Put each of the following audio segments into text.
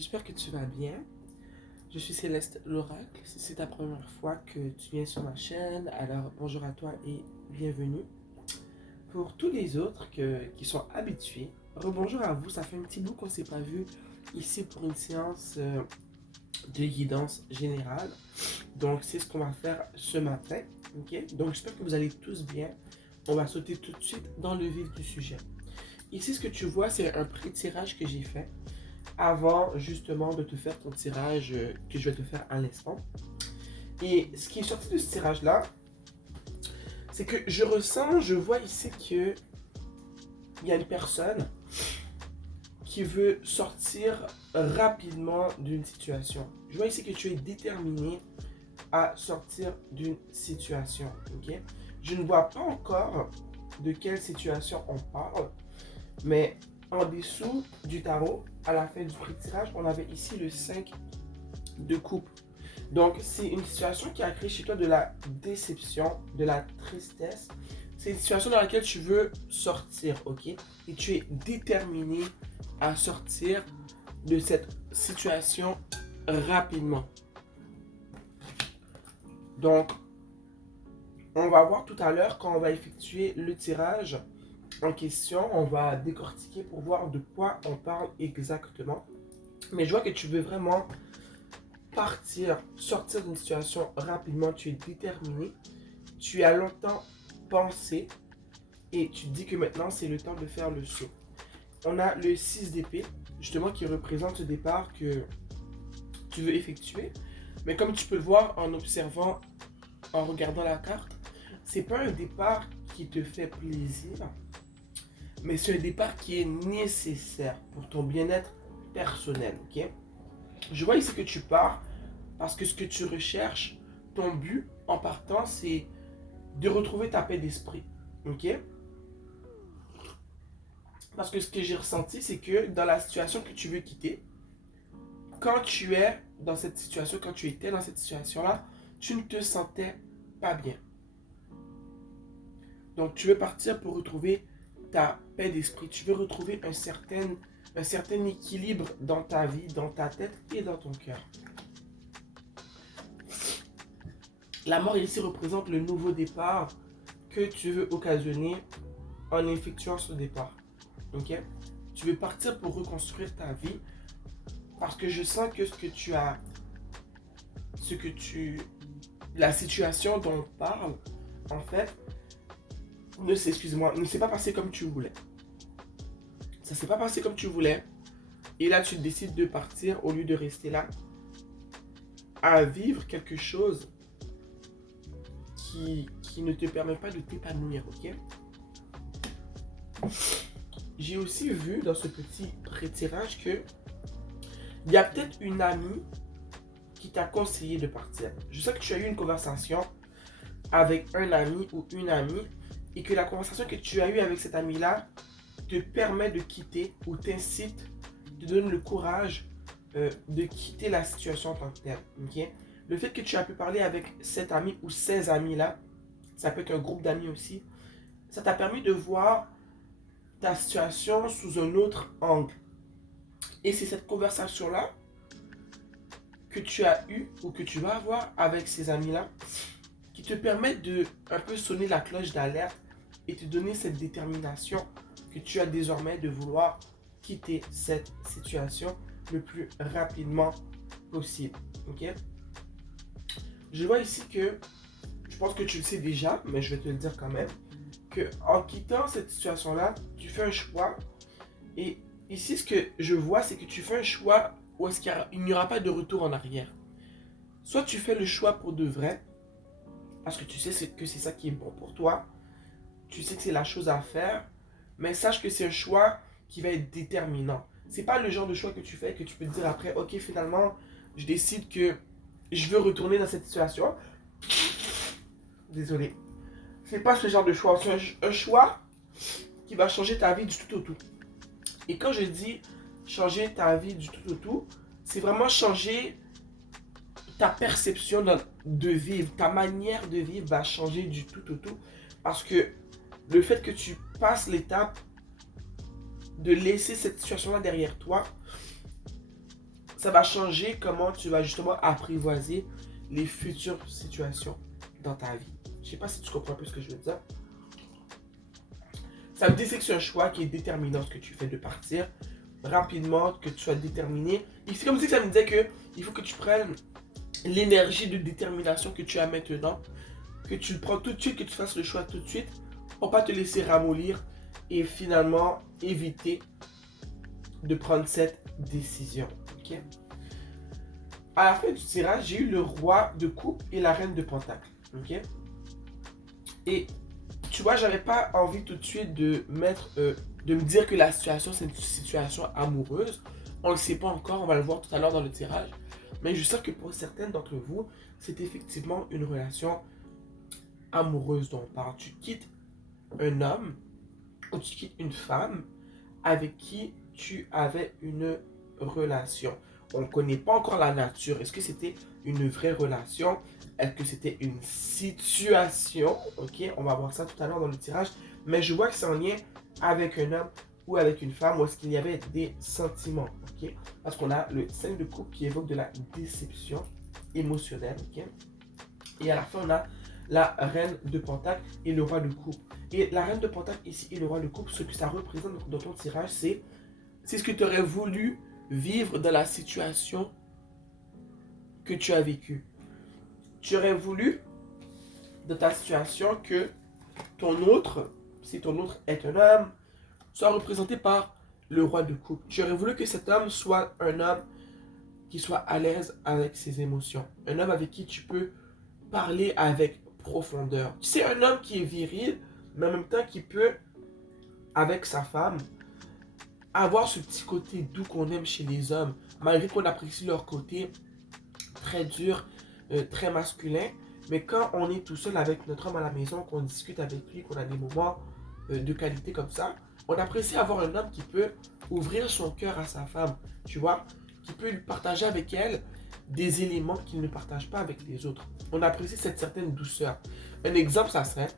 J'espère que tu vas bien. Je suis Céleste l'Oracle. Si c'est ta première fois que tu viens sur ma chaîne, alors bonjour à toi et bienvenue. Pour tous les autres qui sont habitués, rebonjour à vous. Ça fait un petit bout qu'on ne s'est pas vu ici pour une séance de guidance générale. Donc c'est ce qu'on va faire ce matin. Ok. Donc j'espère que vous allez tous bien. On va sauter tout de suite dans le vif du sujet. Ici, ce que tu vois, c'est un pré-tirage que j'ai fait avant justement de te faire ton tirage que je vais te faire à l'instant. Et ce qui est sorti de ce tirage-là, c'est que je vois ici qu'il y a une personne qui veut sortir rapidement d'une situation. Je vois ici que tu es déterminé à sortir d'une situation. Ok? Je ne vois pas encore de quelle situation on parle, mais en dessous du tarot, à la fin du pré-tirage, on avait ici le 5 de coupe. Donc, c'est une situation qui a créé chez toi de la déception, de la tristesse. C'est une situation dans laquelle tu veux sortir, ok? Et tu es déterminé à sortir de cette situation rapidement. Donc, on va voir tout à l'heure quand on va effectuer le tirage en question. On va décortiquer pour voir de quoi on parle exactement. Mais je vois que tu veux vraiment sortir d'une situation rapidement. Tu es déterminé. Tu as longtemps pensé et tu dis que maintenant c'est le temps de faire le saut. On a le 6 d'épée, justement, qui représente ce départ que tu veux effectuer. Mais comme tu peux le voir en observant, en regardant la carte, c'est pas un départ qui te fait plaisir, mais c'est un départ qui est nécessaire pour ton bien-être personnel. Ok? Je vois ici que tu pars parce que ce que tu recherches, ton but en partant, c'est de retrouver ta paix d'esprit. Ok? Parce que ce que j'ai ressenti, c'est que dans la situation que tu veux quitter, quand tu es dans cette situation, quand tu étais dans cette situation-là, tu ne te sentais pas bien. Donc tu veux partir pour retrouver ta paix d'esprit. Tu veux retrouver un certain équilibre dans ta vie, dans ta tête et dans ton cœur. La mort ici représente le nouveau départ que tu veux occasionner en effectuant ce départ. Ok? Tu veux partir pour reconstruire ta vie parce que je sens que la situation dont on parle, en fait, ne s'est pas passé comme tu voulais. Ça s'est pas passé comme tu voulais. Et là, tu décides de partir au lieu de rester là à vivre quelque chose qui ne te permet pas de t'épanouir, ok? J'ai aussi vu dans ce petit pré-tirage que il y a peut-être une amie qui t'a conseillé de partir. Je sais que tu as eu une conversation avec un ami ou une amie et que la conversation que tu as eue avec cette amie-là te permet de quitter ou t'incite, te donne le courage de quitter la situation en tant que telle. Okay? Le fait que tu as pu parler avec cet ami ou ces amis-là, ça peut être un groupe d'amis aussi, ça t'a permis de voir ta situation sous un autre angle. Et c'est cette conversation-là que tu as eue ou que tu vas avoir avec ces amis-là qui te permet de un peu sonner la cloche d'alerte et te donner cette détermination que tu as désormais de vouloir quitter cette situation le plus rapidement possible. Ok? Je vois ici que, je pense que tu le sais déjà, mais je vais te le dire quand même, que en quittant cette situation-là, tu fais un choix. Et ici, ce que je vois, c'est que tu fais un choix où est-ce qu'il n'y aura pas de retour en arrière. Soit tu fais le choix pour de vrai, parce que tu sais que c'est ça qui est bon pour toi, tu sais que c'est la chose à faire, mais sache que c'est un choix qui va être déterminant. C'est pas le genre de choix que tu fais que tu peux te dire après, ok, finalement, je décide que je veux retourner dans cette situation. Désolé. C'est pas ce genre de choix. C'est un choix qui va changer ta vie du tout au tout. Et quand je dis changer ta vie du tout au tout, c'est vraiment changer ta perception de vivre. Ta manière de vivre va changer du tout au tout. Parce que le fait que tu passes l'étape de laisser cette situation-là derrière toi, ça va changer comment tu vas justement apprivoiser les futures situations dans ta vie. Je sais pas si tu comprends un peu ce que je veux dire. Ça me dit que c'est un choix qui est déterminant ce que tu fais de partir rapidement, que tu sois déterminé. Et c'est comme si ça me disait que il faut que tu prennes l'énergie de détermination que tu as maintenant, que tu le prends tout de suite, que tu fasses le choix tout de suite, pour pas te laisser ramollir et finalement éviter de prendre cette décision. Okay? À la fin du tirage, j'ai eu le roi de coupe et la reine de pentacle. Okay? Et tu vois, j'avais pas envie tout de suite de de me dire que la situation, c'est une situation amoureuse. On le sait pas encore, on va le voir tout à l'heure dans le tirage. Mais je sais que pour certaines d'entre vous, c'est effectivement une relation amoureuse dont on parle. Tu quittes un homme ou tu quittes une femme avec qui tu avais une relation. On ne connaît pas encore la nature. Est-ce que c'était une vraie relation? Est-ce que c'était une situation? Ok, on va voir ça tout à l'heure dans le tirage. Mais je vois que c'est en lien avec un homme ou avec une femme, ou est-ce qu'il y avait des sentiments? Ok, parce qu'on a le 5 de coupe qui évoque de la déception émotionnelle. Ok, et à la fin, on a la reine de pentacle et le roi de coupe. Et la reine de pentacle ici et le roi de coupe, ce que ça représente dans ton tirage, c'est ce que tu aurais voulu vivre dans la situation que tu as vécue. Tu aurais voulu, dans ta situation, que ton autre, si ton autre est un homme, soit représenté par le roi de coupe. Tu aurais voulu que cet homme soit un homme qui soit à l'aise avec ses émotions. Un homme avec qui tu peux parler avec profondeur. C'est un homme qui est viril, mais en même temps qui peut, avec sa femme, avoir ce petit côté doux qu'on aime chez les hommes, malgré qu'on apprécie leur côté très dur, très masculin. Mais quand on est tout seul avec notre homme à la maison, qu'on discute avec lui, qu'on a des moments de qualité comme ça, on apprécie avoir un homme qui peut ouvrir son cœur à sa femme, tu vois, qui peut lui partager avec elle des éléments qu'il ne partage pas avec les autres. On apprécie cette certaine douceur. Un exemple, ça serait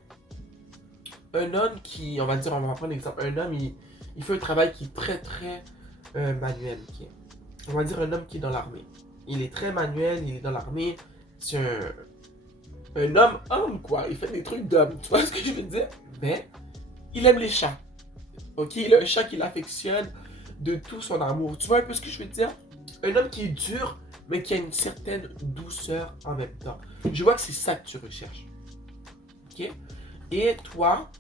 un homme qui, on va prendre l'exemple, un homme, il fait un travail qui est très manuel. Okay? On va dire un homme qui est dans l'armée. Il est très manuel, il est dans l'armée. C'est un homme, quoi. Il fait des trucs d'homme. Tu vois ce que je veux dire? Mais il aime les chats. Ok? Il a un chat qu'il affectionne de tout son amour. Tu vois un peu ce que je veux dire? Un homme qui est dur, mais qui a une certaine douceur en même temps. Je vois que c'est ça que tu recherches. Ok? Et toi,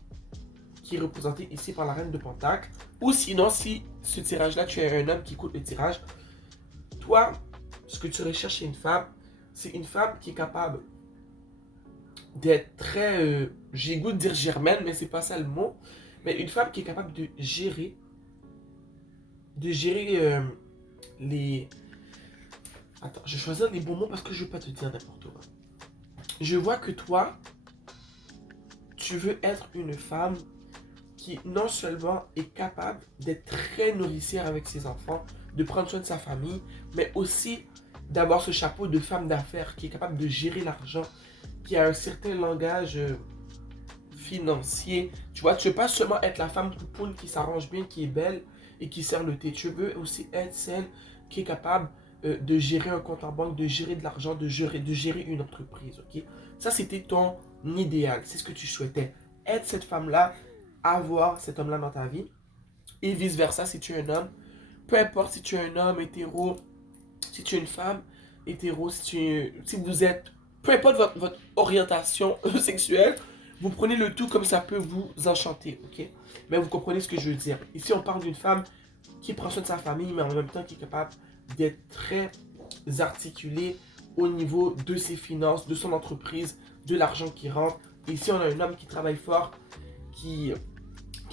qui est représenté ici par la reine de pentacle, ou sinon, si ce tirage-là, tu es un homme qui écoute le tirage, toi, ce que tu recherches chez une femme, c'est une femme qui est capable d'être très, j'ai goût de dire germaine, mais c'est pas ça le mot, mais une femme qui est capable de gérer les... Attends, je vais choisir les bons mots parce que je ne veux pas te dire n'importe quoi. Je vois que toi, tu veux être une femme qui non seulement est capable d'être très nourricière avec ses enfants, de prendre soin de sa famille, mais aussi d'avoir ce chapeau de femme d'affaires qui est capable de gérer l'argent, qui a un certain langage financier. Tu vois, tu ne veux pas seulement être la femme poupoune qui s'arrange bien, qui est belle et qui sert le thé. Tu veux aussi être celle qui est capable de gérer un compte en banque, de gérer de l'argent, de gérer une entreprise. Okay? Ça, c'était ton idéal. C'est ce que tu souhaitais. Être cette femme-là, avoir cet homme-là dans ta vie. Et vice-versa, si tu es un homme. Peu importe si tu es un homme hétéro, si tu es une femme hétéro, si vous êtes... Peu importe votre orientation sexuelle, vous prenez le tout comme ça peut vous enchanter, ok? Mais vous comprenez ce que je veux dire. Ici, on parle d'une femme qui prend soin de sa famille, mais en même temps qui est capable d'être très articulée au niveau de ses finances, de son entreprise, de l'argent qui rentre. Ici, on a un homme qui travaille fort, qui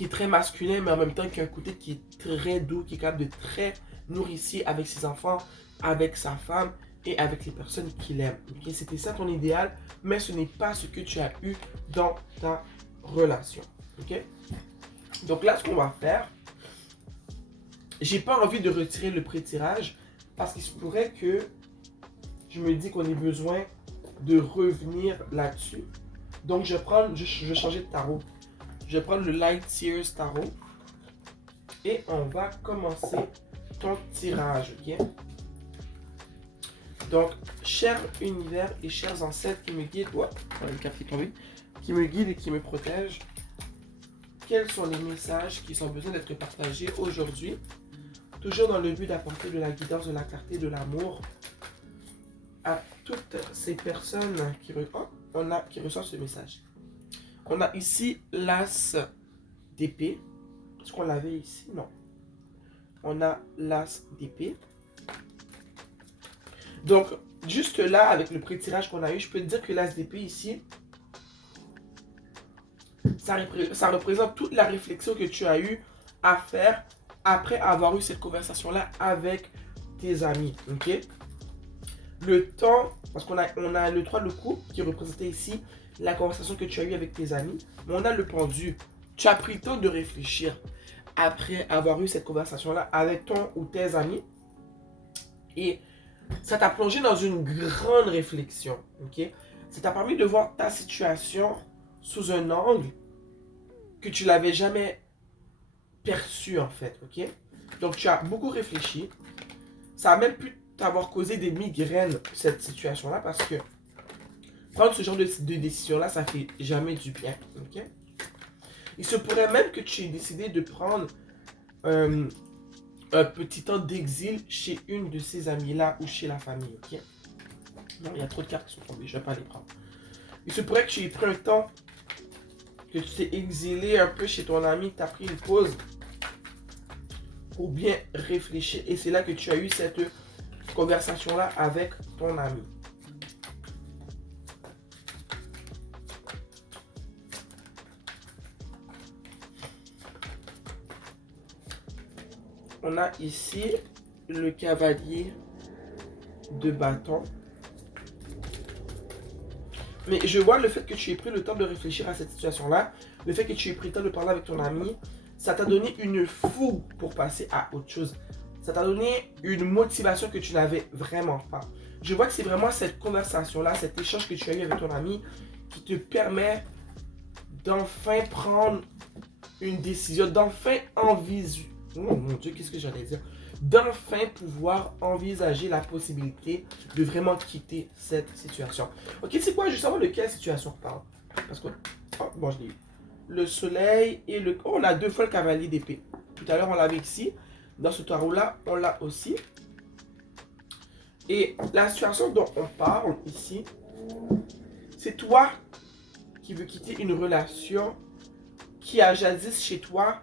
est très masculin, mais en même temps qui a un côté qui est très doux, qui est capable de très nourricier avec ses enfants, avec sa femme et avec les personnes qu'il aime. Okay? C'était ça ton idéal, mais ce n'est pas ce que tu as eu dans ta relation. Okay? Donc là, ce qu'on va faire, j'ai pas envie de retirer le pré-tirage parce qu'il se pourrait que je me dis qu'on ait besoin de revenir là-dessus. Donc je vais changer de tarot. Je vais prendre le Light Sears Tarot et on va commencer ton tirage, ok? Donc, cher univers et chers ancêtres qui me guident, le carte qui est tombé, qui me guident et qui me protègent, quels sont les messages qui sont besoin d'être partagés aujourd'hui, toujours dans le but d'apporter de la guidance, de la clarté, de l'amour à toutes ces personnes qui reçoivent ce message. On a ici l'as d'épée. Est-ce qu'on l'avait ici? Non. On a l'as d'épée. Donc, juste là, avec le pré-tirage qu'on a eu, je peux te dire que l'as d'épée ici, ça représente toute la réflexion que tu as eu à faire après avoir eu cette conversation-là avec tes amis. Ok? Le temps, parce qu'on a le 3 de coupe qui représentait ici la conversation que tu as eue avec tes amis, mais on a le pendu. Tu as pris le temps de réfléchir après avoir eu cette conversation-là avec ton ou tes amis. Et ça t'a plongé dans une grande réflexion. Ok? Ça t'a permis de voir ta situation sous un angle que tu l'avais jamais perçu en fait. Ok? Donc tu as beaucoup réfléchi. Ça a même pu t'avoir causé des migraines, cette situation-là, parce que prendre ce genre de décision-là, ça fait jamais du bien. Ok? Il se pourrait même que tu aies décidé de prendre un petit temps d'exil chez une de ces amies-là ou chez la famille. Ok? Non, il y a trop de cartes qui sont tombées, je ne vais pas les prendre. Il se pourrait que tu aies pris un temps, que tu t'es exilé un peu chez ton ami, que tu as pris une pause pour bien réfléchir. Et c'est là que tu as eu cette conversation-là avec ton ami. On a ici le cavalier de bâton. Mais je vois le fait que tu aies pris le temps de réfléchir à cette situation-là, le fait que tu aies pris le temps de parler avec ton ami, ça t'a donné une fougue pour passer à autre chose. Ça t'a donné une motivation que tu n'avais vraiment pas. Je vois que c'est vraiment cette conversation-là, cet échange que tu as eu avec ton ami qui te permet d'enfin prendre une décision, d'enfin envisager. Oh mon Dieu, qu'est-ce que j'allais dire? D'enfin pouvoir envisager la possibilité de vraiment quitter cette situation. Ok, c'est quoi? Je veux savoir de quelle situation on parle. Parce que, bon, je l'ai eu. Le soleil et le... Oh, on a deux fois le cavalier d'épée. Tout à l'heure, on l'avait ici. Dans ce tarot-là, on l'a aussi. Et la situation dont on parle ici, c'est toi qui veux quitter une relation qui a jadis chez toi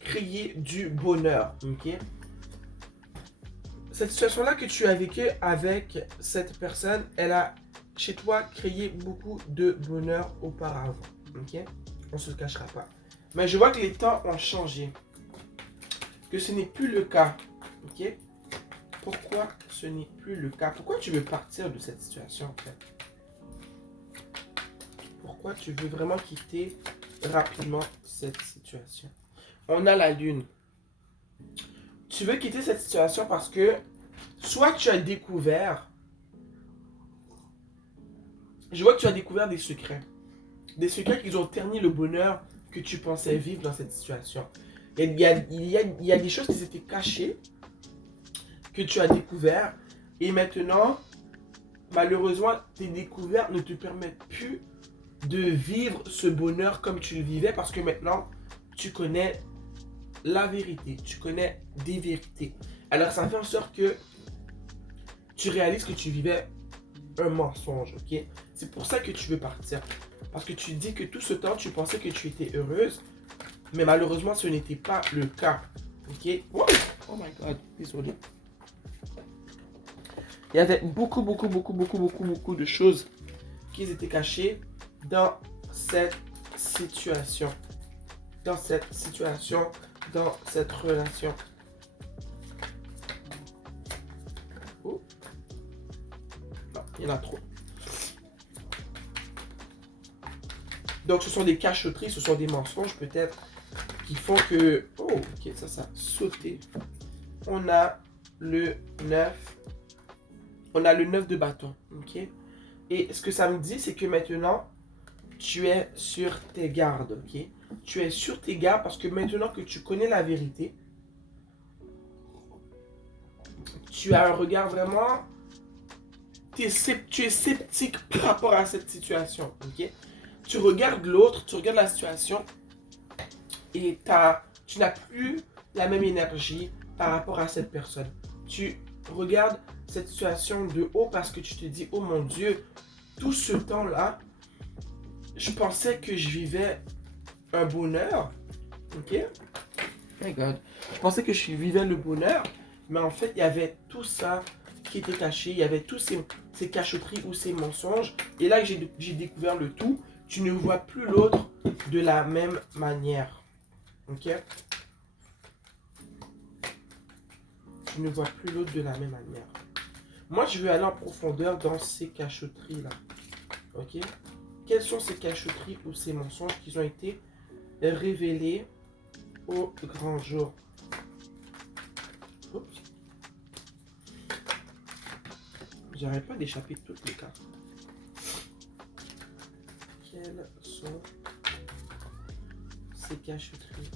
créé du bonheur. Ok? Cette situation-là que tu as vécue avec cette personne, elle a chez toi créé beaucoup de bonheur auparavant. Ok? On ne se le cachera pas. Mais je vois que les temps ont changé. Que ce n'est plus le cas. Ok? Pourquoi ce n'est plus le cas? Pourquoi tu veux partir de cette situation en fait? Pourquoi tu veux vraiment quitter rapidement cette situation? On a la lune. Tu veux quitter cette situation parce que soit tu as découvert, je vois que tu as découvert des secrets qui ont terni le bonheur que tu pensais vivre dans cette situation. Il y a des choses qui s'étaient cachées, que tu as découvert, et maintenant, malheureusement, tes découvertes ne te permettent plus de vivre ce bonheur comme tu le vivais, parce que maintenant, tu connais la vérité, tu connais des vérités. Alors ça fait en sorte que tu réalises que tu vivais un mensonge, ok? C'est pour ça que tu veux partir. Parce que tu dis que tout ce temps, tu pensais que tu étais heureuse, mais malheureusement, ce n'était pas le cas, ok? Wow. Oh my God, désolé. Il y avait beaucoup de choses qui étaient cachées dans cette situation. Dans cette situation, dans cette relation. Oh. Non, il y en a trop. Donc ce sont des cachotteries, ce sont des mensonges peut-être qui font que... Oh, ok, ça a sauté. On a le 9. On a le 9 de bâton, ok? Et ce que ça me dit, c'est que maintenant, tu es sur tes gardes, ok? Tu es sur tes gardes parce que maintenant que tu connais la vérité, tu as un regard vraiment tu es sceptique par rapport à cette situation, ok? Tu regardes l'autre, tu regardes la situation et tu n'as plus la même énergie par rapport à cette personne. Tu regardes cette situation de haut parce que tu te dis, oh mon Dieu, tout ce temps-là, je pensais que je vivais un bonheur, ok? My God. Je pensais que je vivais le bonheur, mais en fait, il y avait tout ça qui était caché, il y avait tous ces cachotteries ou ces mensonges. Et là, j'ai découvert le tout. Tu ne vois plus l'autre de la même manière. Ok? Tu ne vois plus l'autre de la même manière. Moi, je veux aller en profondeur dans ces cachotteries-là. Ok? Quelles sont ces cachotteries ou ces mensonges qui ont été révélés au grand jour? Oups. J'arrête pas d'échapper toutes les cartes. Quelles sont ces cachotteries?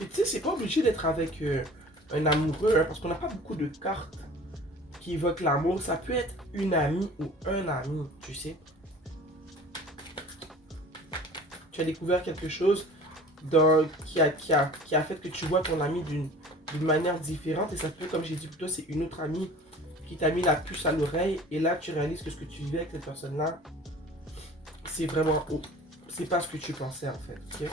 Et tu sais, c'est pas obligé d'être avec un amoureux, hein, parce qu'on n'a pas beaucoup de cartes qui évoquent l'amour. Ça peut être une amie ou un ami, tu sais. Tu as découvert quelque chose qui a fait que tu vois ton ami d'une manière différente. Et ça peut, comme j'ai dit plus tôt, c'est une autre amie qui t'a mis la puce à l'oreille. Et là, tu réalises que ce que tu vivais avec cette personne-là, c'est vraiment haut. C'est pas ce que tu pensais en fait. Okay?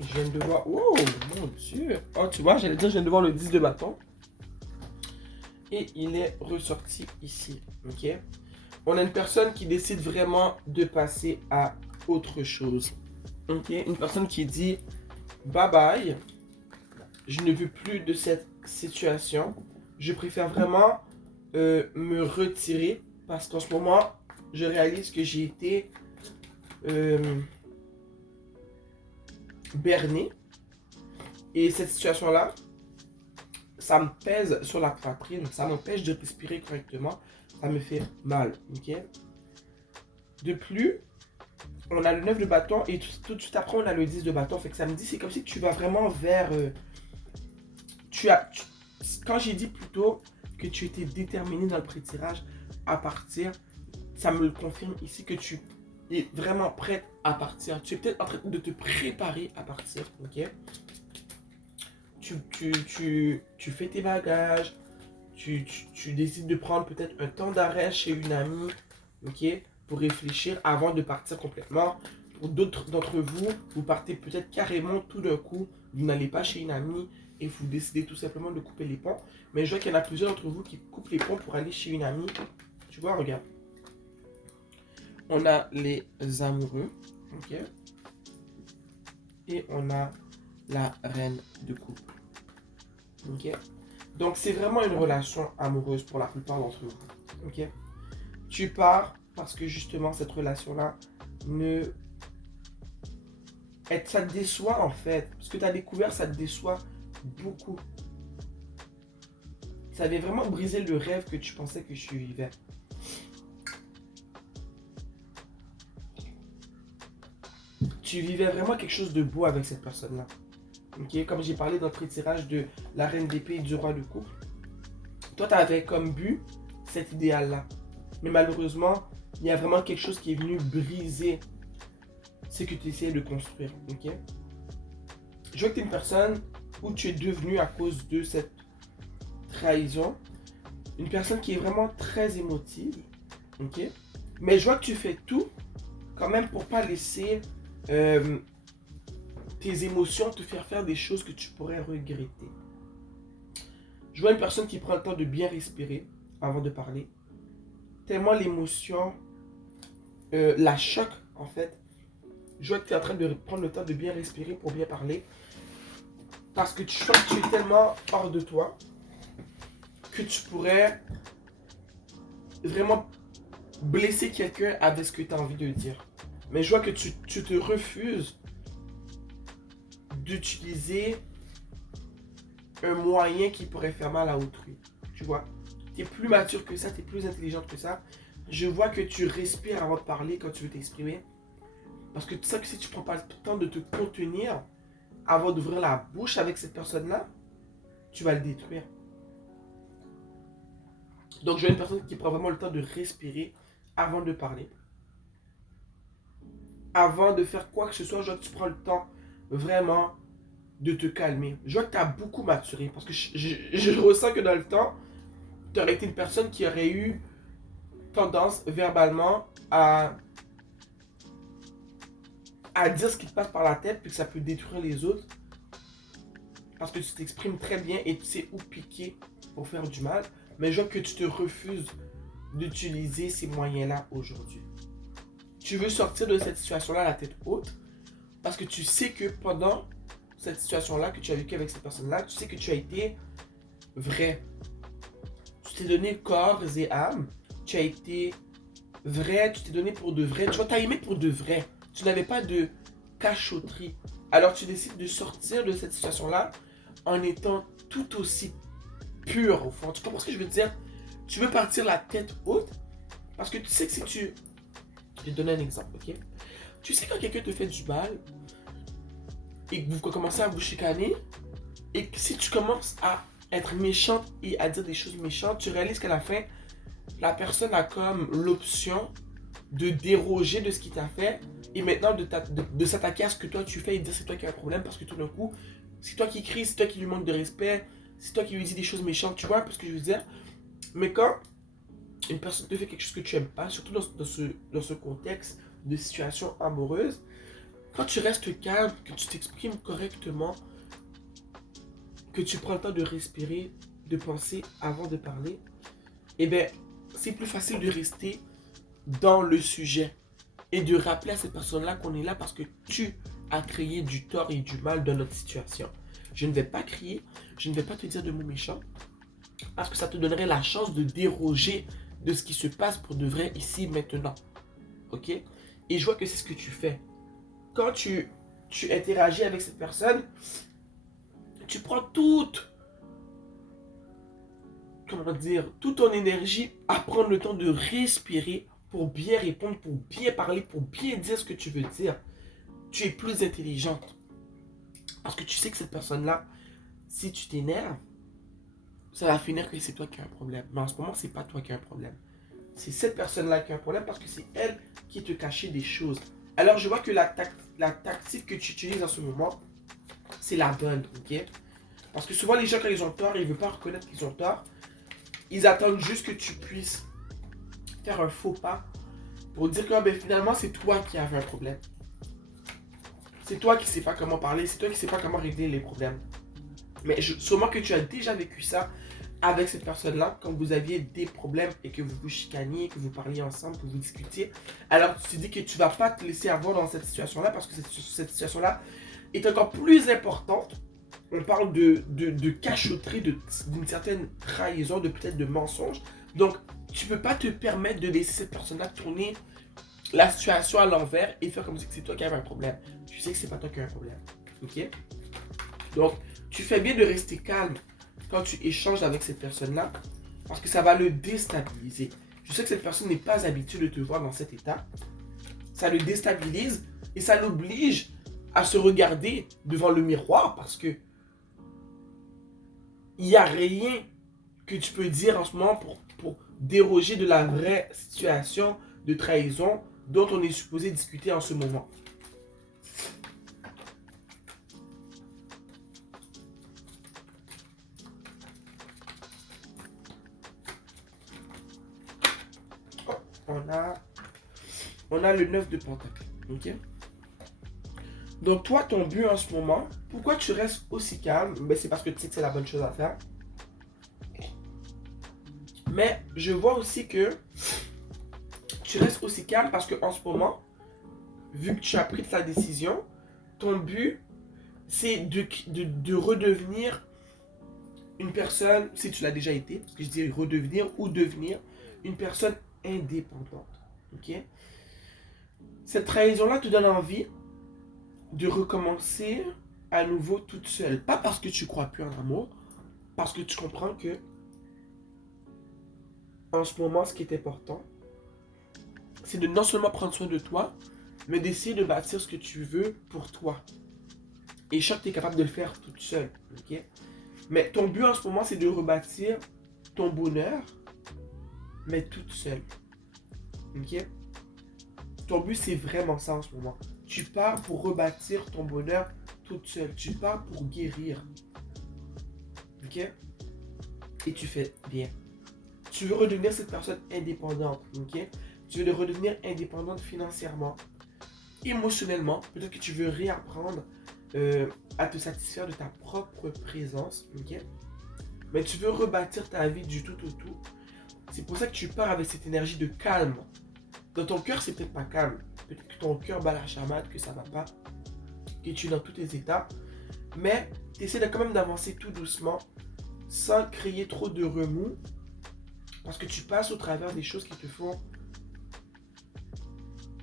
Je viens de voir... Oh mon Dieu! Oh, tu vois, j'allais dire, je viens de voir le 10 de bâton. Et il est ressorti ici. Ok? On a une personne qui décide vraiment de passer à autre chose. Ok? Une personne qui dit bye bye. Je ne veux plus de cette situation. Je préfère vraiment me retirer parce qu'en ce moment, je réalise que j'ai été berné. Et cette situation-là, ça me pèse sur la poitrine, ça m'empêche de respirer correctement, ça me fait mal, ok? De plus, on a le 9 de bâton et tout de suite après on a le 10 de bâton, fait que ça me dit, c'est comme si tu vas vraiment vers... quand j'ai dit plus tôt que tu étais déterminé dans le pré-tirage à partir, ça me le confirme ici que tu es vraiment prête à partir. Tu es peut-être en train de te préparer à partir, ok? Tu fais tes bagages, tu décides de prendre peut-être un temps d'arrêt chez une amie, ok, pour réfléchir avant de partir complètement. Pour d'autres d'entre vous, vous partez peut-être carrément tout d'un coup, vous n'allez pas chez une amie et vous décidez tout simplement de couper les ponts. Mais je vois qu'il y en a plusieurs d'entre vous qui coupent les ponts pour aller chez une amie. Tu vois, regarde. On a les amoureux, ok, et on a la reine de coupe. Ok. Donc c'est vraiment une relation amoureuse pour la plupart d'entre vous. Ok. Tu pars parce que justement cette relation-là ça te déçoit en fait. Ce que tu as découvert, ça te déçoit beaucoup. Ça avait vraiment brisé le rêve que tu pensais que tu vivais. Tu vivais vraiment quelque chose de beau avec cette personne-là. Ok, comme j'ai parlé dans le pré-tirage de la reine d'épée et du roi de coupe, toi, tu avais comme but cet idéal-là. Mais malheureusement, il y a vraiment quelque chose qui est venu briser ce que tu essayais de construire. Ok? Je vois que tu es une personne où tu es devenu à cause de cette trahison, une personne qui est vraiment très émotive. Ok? Mais je vois que tu fais tout quand même pour pas laisser tes émotions te faire des choses que tu pourrais regretter. Je vois une personne qui prend le temps de bien respirer avant de parler. Tellement l'émotion la choque en fait. Je vois que tu es en train de prendre le temps de bien respirer pour bien parler. Parce que tu sens que tu es tellement hors de toi que tu pourrais vraiment blesser quelqu'un avec ce que tu as envie de dire. Mais je vois que tu te refuses d'utiliser un moyen qui pourrait faire mal à autrui. Tu vois, tu es plus mature que ça, tu es plus intelligente que ça. Je vois que tu respires avant de parler quand tu veux t'exprimer. Parce que tu sais que si tu prends pas le temps de te contenir avant d'ouvrir la bouche avec cette personne-là, tu vas le détruire. Donc, je veux une personne qui prend vraiment le temps de respirer avant de parler. Avant de faire quoi que ce soit, genre, tu prends le temps vraiment de te calmer. Je vois que tu as beaucoup maturé parce que je ressens que dans le temps, tu aurais été une personne qui aurait eu tendance verbalement à dire ce qui te passe par la tête puis que ça peut détruire les autres parce que tu t'exprimes très bien et tu sais où piquer pour faire du mal. Mais je vois que tu te refuses d'utiliser ces moyens-là aujourd'hui. Tu veux sortir de cette situation-là la tête haute parce que tu sais que pendant cette situation-là que tu as vécu avec cette personne-là, tu sais que tu as été vrai. Tu t'es donné corps et âme. Tu as été vrai, tu t'es donné pour de vrai. Tu vois, tu as aimé pour de vrai. Tu n'avais pas de cachotterie. Alors tu décides de sortir de cette situation-là en étant tout aussi pur au fond. Tu comprends ce que je veux dire? Tu veux partir la tête haute parce que tu sais que si tu... Je vais te donner un exemple, ok? Tu sais quand quelqu'un te fait du mal et que vous commencez à vous chicaner et que si tu commences à être méchante et à dire des choses méchantes, tu réalises qu'à la fin, la personne a comme l'option de déroger de ce qu'il t'a fait et maintenant de s'attaquer à ce que toi tu fais et de dire c'est toi qui as un problème parce que tout d'un coup, c'est toi qui crie, c'est toi qui lui manque de respect, c'est toi qui lui dis des choses méchantes, tu vois un peu ce que je veux dire? Mais quand une personne te fait quelque chose que tu n'aimes pas, surtout dans ce contexte de situation amoureuse, quand tu restes calme, que tu t'exprimes correctement, que tu prends le temps de respirer, de penser avant de parler, eh bien, c'est plus facile de rester dans le sujet et de rappeler à cette personne-là qu'on est là parce que tu as créé du tort et du mal dans notre situation. Je ne vais pas crier, je ne vais pas te dire de mots méchants parce que ça te donnerait la chance de déroger de ce qui se passe pour de vrai ici, maintenant. Ok? Et je vois que c'est ce que tu fais. Quand tu interagis avec cette personne, tu prends comment dire, toute ton énergie à prendre le temps de respirer pour bien répondre, pour bien parler, pour bien dire ce que tu veux dire. Tu es plus intelligente. Parce que tu sais que cette personne-là, si tu t'énerves, ça va finir que c'est toi qui as un problème. Mais en ce moment, c'est pas toi qui as un problème. C'est cette personne-là qui a un problème parce que c'est elle qui te cachait des choses. Alors je vois que la tactique que tu utilises en ce moment, c'est la bonne, ok? Parce que souvent les gens quand ils ont tort, ils ne veulent pas reconnaître qu'ils ont tort. Ils attendent juste que tu puisses faire un faux pas pour dire que ben, finalement c'est toi qui avais un problème. C'est toi qui ne sais pas comment parler, c'est toi qui ne sais pas comment régler les problèmes. Mais sûrement que tu as déjà vécu ça avec cette personne-là, quand vous aviez des problèmes et que vous vous chicaniez, que vous parliez ensemble, que vous discutiez. Alors tu te dis que tu ne vas pas te laisser avoir dans cette situation-là parce que cette situation-là est encore plus importante. On parle de cachotterie, d'une certaine trahison, de peut-être de mensonge. Donc tu ne peux pas te permettre de laisser cette personne-là tourner la situation à l'envers et faire comme si c'est toi qui avais un problème. Tu sais que c'est pas toi qui as un problème. Ok? Donc, tu fais bien de rester calme quand tu échanges avec cette personne-là parce que ça va le déstabiliser. Je sais que cette personne n'est pas habituée de te voir dans cet état. Ça le déstabilise et ça l'oblige à se regarder devant le miroir parce que il n'y a rien que tu peux dire en ce moment pour déroger de la vraie situation de trahison dont on est supposé discuter en ce moment. Oh, on a le 9 de pentacle. Ok? Donc toi, ton but en ce moment, pourquoi tu restes aussi calme? Ben, c'est parce que tu sais que c'est la bonne chose à faire. Mais je vois aussi que tu restes aussi calme parce qu'en ce moment, vu que tu as pris ta décision, ton but, c'est de redevenir une personne, si tu l'as déjà été, parce que je dis redevenir ou devenir une personne indépendante. Ok? Cette trahison-là te donne envie de recommencer à nouveau toute seule. Pas parce que tu crois plus en amour, parce que tu comprends que en ce moment, ce qui est important, c'est de non seulement prendre soin de toi, mais d'essayer de bâtir ce que tu veux pour toi. Et je sais que tu es capable de le faire toute seule. Ok? Mais ton but en ce moment, c'est de rebâtir ton bonheur, mais toute seule. Ok? Ton but, c'est vraiment ça en ce moment. Tu pars pour rebâtir ton bonheur toute seule. Tu pars pour guérir. Ok? Et tu fais bien. Tu veux redevenir cette personne indépendante. Ok? Tu veux redevenir indépendante financièrement, émotionnellement. Peut-être que tu veux réapprendre à te satisfaire de ta propre présence. Ok? Mais tu veux rebâtir ta vie du tout au tout. C'est pour ça que tu pars avec cette énergie de calme. Dans ton cœur, c'est peut-être pas calme. Peut-être que ton cœur bat la chamade, que ça va pas, que tu es dans tous tes états. Mais tu essaies quand même d'avancer tout doucement, sans créer trop de remous. Parce que tu passes au travers des choses qui te font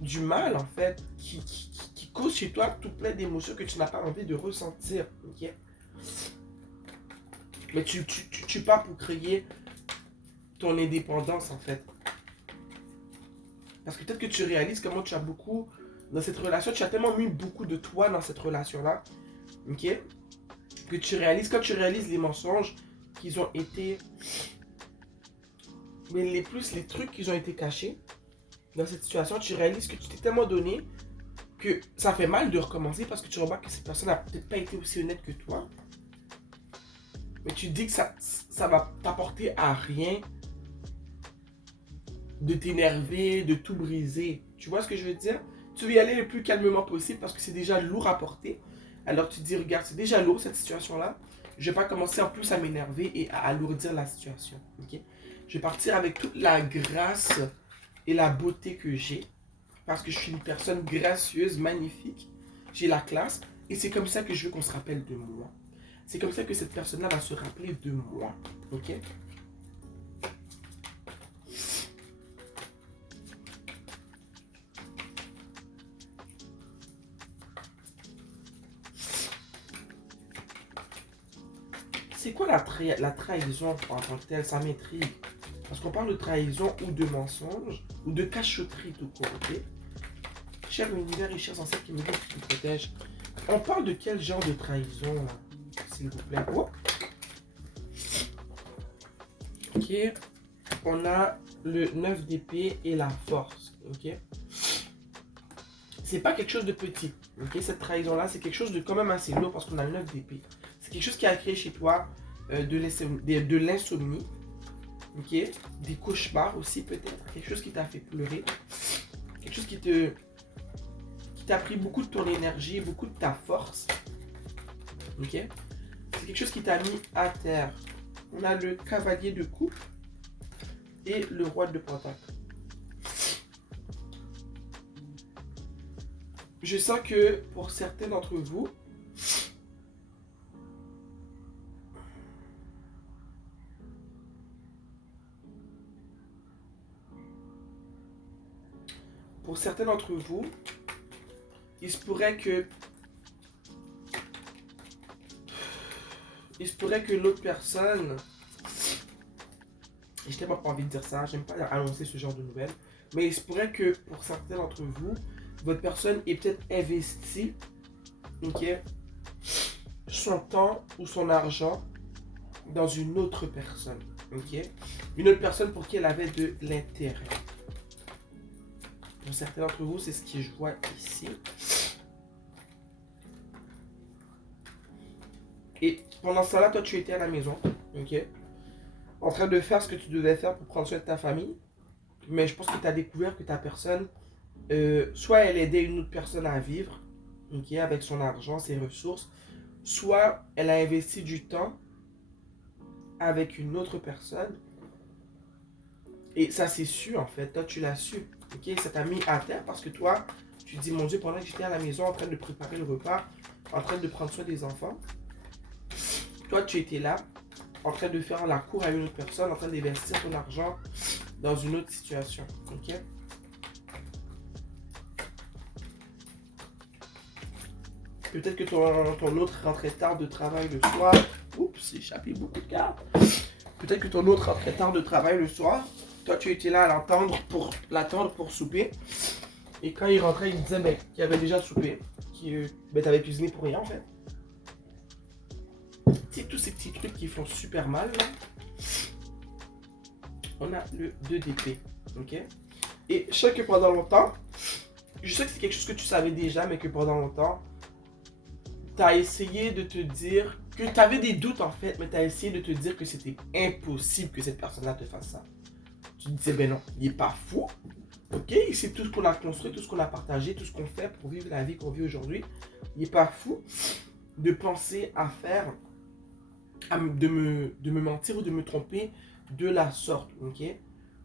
du mal, en fait. Qui causent chez toi tout plein d'émotions que tu n'as pas envie de ressentir. Ok? Mais tu pars pour créer ton indépendance, en fait. Parce que peut-être que tu réalises comment tu as beaucoup, dans cette relation, tu as tellement mis beaucoup de toi dans cette relation-là, ok? Que tu réalises, quand tu réalises les mensonges qu'ils ont été, mais les trucs qu'ils ont été cachés dans cette situation, tu réalises que tu t'es tellement donné que ça fait mal de recommencer parce que tu remarques que cette personne n'a peut-être pas été aussi honnête que toi. Mais tu dis que ça va t'apporter à rien de t'énerver, de tout briser. Tu vois ce que je veux dire? Tu veux y aller le plus calmement possible parce que c'est déjà lourd à porter. Alors tu te dis, regarde, c'est déjà lourd cette situation-là. Je vais pas commencer en plus à m'énerver et à alourdir la situation. Okay? Je vais partir avec toute la grâce et la beauté que j'ai. Parce que je suis une personne gracieuse, magnifique. J'ai la classe. Et c'est comme ça que je veux qu'on se rappelle de moi. C'est comme ça que cette personne-là va se rappeler de moi. Ok? C'est quoi la trahison en tant que telle? Ça m'intrigue. Parce qu'on parle de trahison ou de mensonge ou de cachotterie tout court, ok? Cher univers et chers ancêtres qui me guident, qui me protègent. On parle de quel genre de trahison, là, s'il vous plaît? Oh. Ok. On a le 9 d'épée et la force, ok? C'est pas quelque chose de petit, ok? Cette trahison-là, c'est quelque chose de quand même assez lourd parce qu'on a le 9 d'épée. C'est quelque chose qui a créé chez toi de l'insomnie, ok? Des cauchemars aussi peut-être, quelque chose qui t'a fait pleurer, quelque chose qui t'a pris beaucoup de ton énergie, beaucoup de ta force, ok? C'est quelque chose qui t'a mis à terre. On a le cavalier de coupe et le roi de pentacle. Je sens que pour certains d'entre vous, il se pourrait que l'autre personne, et je n'ai pas envie de dire ça, j'aime pas annoncer ce genre de nouvelles, mais il se pourrait que pour certains d'entre vous, votre personne est peut-être investie, ok, son temps ou son argent dans une autre personne, ok, une autre personne pour qui elle avait de l'intérêt. Pour certains d'entre vous, c'est ce que je vois ici. Et pendant ce temps-là, toi, tu étais à la maison, ok, en train de faire ce que tu devais faire pour prendre soin de ta famille. Mais je pense que tu as découvert que ta personne, soit elle aidait une autre personne à vivre, ok, avec son argent, ses ressources, soit elle a investi du temps avec une autre personne. Et ça, c'est su en fait. Toi, tu l'as su. Ok, ça t'a mis à terre parce que toi, tu te dis, mon Dieu, pendant que j'étais à la maison en train de préparer le repas, en train de prendre soin des enfants, toi, tu étais là, en train de faire la cour à une autre personne, en train d'investir ton argent dans une autre situation. Ok? Peut-être que ton autre rentrait tard de travail le soir. Oups, j'ai échappé beaucoup de cartes. Peut-être que ton autre rentrait tard de travail le soir. Toi, tu étais là à l'attendre pour souper. Et quand il rentrait, il disait qu'il avait déjà soupé. Que t'avais cuisiné pour rien en fait. C'est tous ces petits trucs qui font super mal, là. On a le 2 d'épée, ok? Et je sais que pendant longtemps, je sais que c'est quelque chose que tu savais déjà, mais que pendant longtemps, tu as essayé de te dire que tu avais des doutes en fait, mais tu as essayé de te dire que c'était impossible que cette personne-là te fasse ça. Tu te disais, ben non, il n'est pas fou, ok? C'est tout ce qu'on a construit, tout ce qu'on a partagé, tout ce qu'on fait pour vivre la vie qu'on vit aujourd'hui. Il n'est pas fou de penser à faire, de me mentir ou de me tromper de la sorte, ok?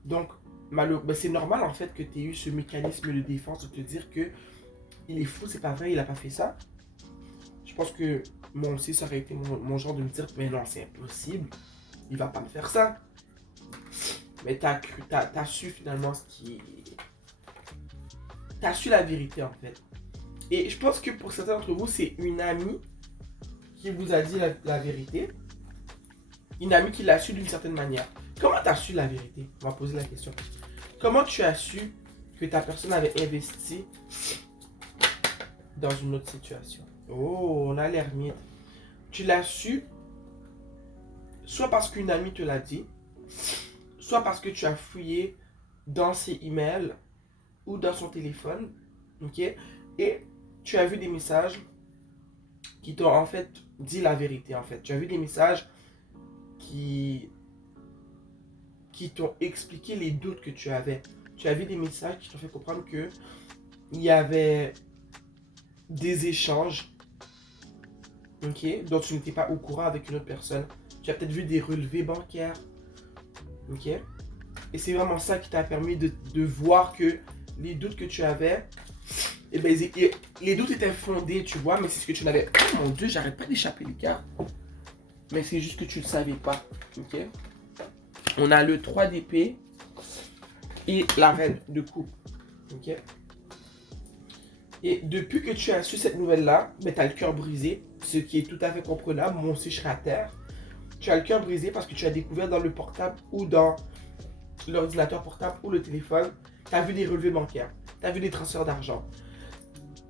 Donc, ben c'est normal en fait que tu aies eu ce mécanisme de défense de te dire que il est fou, c'est pas vrai, il a pas fait ça. Je pense que moi aussi, ça aurait été mon genre de me dire, mais non, c'est impossible, il va pas me faire ça. Mais t'as su finalement ce qui... T'as su la vérité en fait. Et je pense que pour certains d'entre vous, c'est une amie qui vous a dit la vérité. Une amie qui l'a su d'une certaine manière. Comment tu as su la vérité? On va poser la question. Comment tu as su que ta personne avait investi dans une autre situation? Oh, on a l'ermite. Tu l'as su soit parce qu'une amie te l'a dit, soit parce que tu as fouillé dans ses emails ou dans son téléphone, ok? Et tu as vu des messages qui t'ont en fait dit la vérité en fait. Tu as vu des messages qui t'ont expliqué les doutes que tu avais. Tu as vu des messages qui t'ont fait comprendre que il y avait des échanges, ok, dont tu n'étais pas au courant avec une autre personne. Tu as peut-être vu des relevés bancaires, ok. Et c'est vraiment ça qui t'a permis de voir que les doutes que tu avais, eh ben, les doutes étaient fondés, tu vois, mais c'est ce que tu n'avais... Oh mon Dieu, j'arrête pas d'échapper les cartes. Mais c'est juste que tu ne le savais pas, ok. On a le 3 d'épée et la reine de coupe, ok. Et depuis que tu as su cette nouvelle-là, ben, tu as le cœur brisé, ce qui est tout à fait comprenable. Moi aussi, je serai à terre. Tu as le cœur brisé parce que tu as découvert dans le portable ou dans l'ordinateur portable ou le téléphone, tu as vu des relevés bancaires, tu as vu des transferts d'argent.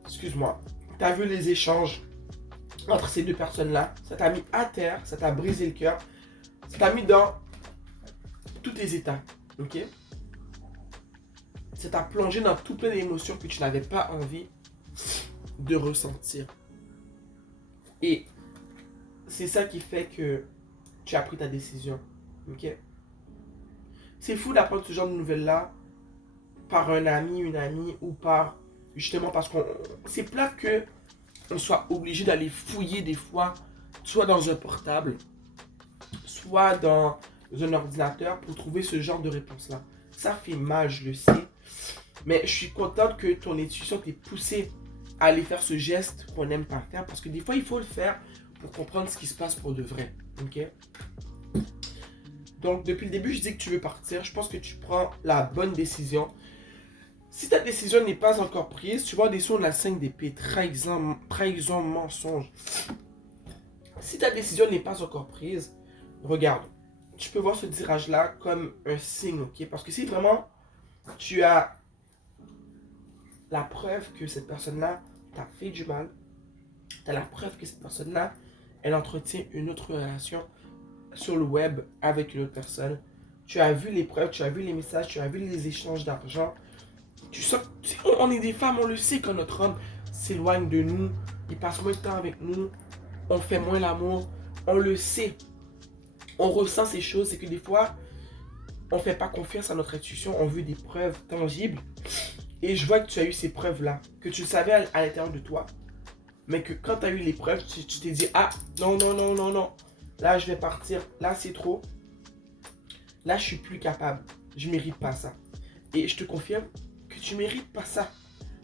Excuse-moi. Tu as vu les échanges entre ces deux personnes-là. Ça t'a mis à terre, ça t'a brisé le cœur. Ça t'a mis dans tous tes états, ok? Ça t'a plongé dans tout plein d'émotions que tu n'avais pas envie de ressentir. Et c'est ça qui fait que tu as pris ta décision, ok? C'est fou d'apprendre ce genre de nouvelles-là par un ami, une amie ou par... Justement parce qu'on... C'est plate que on soit obligé d'aller fouiller des fois, soit dans un portable, soit dans un ordinateur pour trouver ce genre de réponse-là. Ça fait mal, je le sais. Mais je suis contente que ton intuition t'ait poussé à aller faire ce geste qu'on n'aime pas faire. Parce que des fois, il faut le faire pour comprendre ce qui se passe pour de vrai. Ok? Donc, depuis le début, je dis que tu veux partir. Je pense que tu prends la bonne décision. Si ta décision n'est pas encore prise, tu vois des sons de la 5 d'épée, trahison, mensonge. Si ta décision n'est pas encore prise, regarde, tu peux voir ce tirage-là comme un signe, ok? Parce que si vraiment tu as la preuve que cette personne-là t'a fait du mal, tu as la preuve que cette personne-là, elle entretient une autre relation sur le web avec une autre personne. Tu as vu les preuves, tu as vu les messages, tu as vu les échanges d'argent. Tu sens, on est des femmes, on le sait quand notre homme s'éloigne de nous, il passe moins de temps avec nous, on fait moins l'amour, on le sait. On ressent ces choses, c'est que des fois, on ne fait pas confiance à notre intuition, on veut des preuves tangibles. Et je vois que tu as eu ces preuves-là, que tu savais à l'intérieur de toi, mais que quand tu as eu les preuves, tu t'es dit, ah, non, non, non, non, non, là je vais partir, là c'est trop, là je suis plus capable, je mérite pas ça. Et je te confirme que tu mérites pas ça.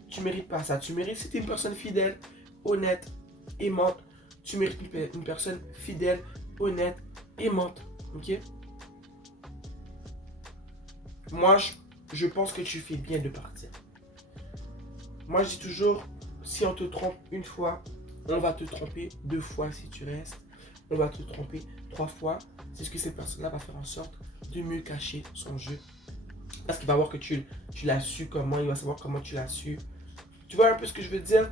Tu mérites pas ça. Tu mérites, si tu es une personne fidèle, honnête, aimante, tu mérites une personne fidèle, honnête, aimante. Ok? Moi, je pense que tu fais bien de partir. Moi, je dis toujours, si on te trompe une fois, on va te tromper 2 fois si tu restes. On va te tromper 3 fois. C'est ce que cette personne-là va faire en sorte de mieux cacher son jeu. Parce qu'il va voir que tu l'as su comment, il va savoir comment tu l'as su. Tu vois un peu ce que je veux dire?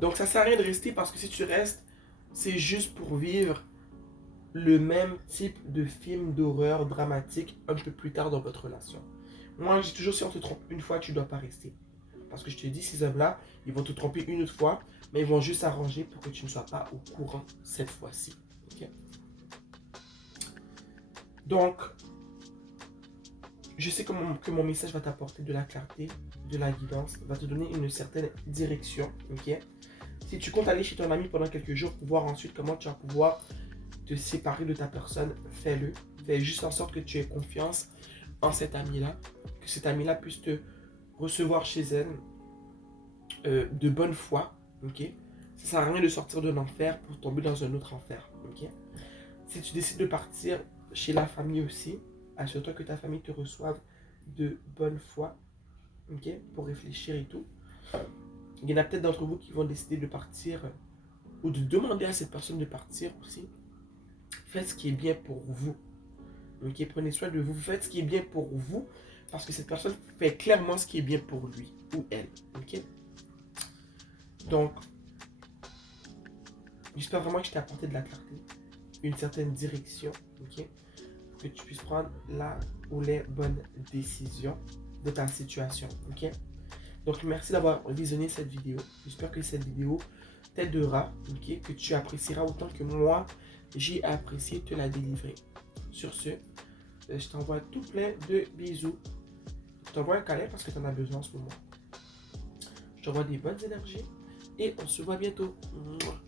Donc ça sert à rien de rester parce que si tu restes, c'est juste pour vivre le même type de film d'horreur dramatique un peu plus tard dans votre relation. Moi, j'ai toujours, si on te trompe une fois, tu ne dois pas rester. Parce que je te dis, ces hommes-là, ils vont te tromper une autre fois, mais ils vont juste s'arranger pour que tu ne sois pas au courant cette fois-ci. Okay? Donc, je sais que mon message va t'apporter de la clarté, de la guidance, va te donner une certaine direction. Okay? Si tu comptes aller chez ton ami pendant quelques jours pour voir ensuite comment tu vas pouvoir te séparer de ta personne, fais-le. Fais juste en sorte que tu aies confiance en cette amie-là, que cette amie-là puisse te recevoir chez elle de bonne foi. Okay? Ça ne sert à rien de sortir de l'enfer pour tomber dans un autre enfer. Okay? Si tu décides de partir chez la famille aussi, assure-toi que ta famille te reçoive de bonne foi, okay? Pour réfléchir et tout. Il y en a peut-être d'entre vous qui vont décider de partir ou de demander à cette personne de partir aussi. Faites ce qui est bien pour vous. Okay? Prenez soin de vous. Faites ce qui est bien pour vous parce que cette personne fait clairement ce qui est bien pour lui ou elle. Okay? Donc, j'espère vraiment que je t'ai apporté de la clarté, une certaine direction, ok, pour que tu puisses prendre la ou les bonnes décisions de ta situation, ok. Donc, merci d'avoir visionné cette vidéo. J'espère que cette vidéo t'aidera, ok, que tu apprécieras autant que moi, j'ai apprécié te la délivrer. Sur ce, je t'envoie tout plein de bisous. Je t'envoie un câlin parce que tu en as besoin en ce moment. Je t'envoie des bonnes énergies et on se voit bientôt. Mouah.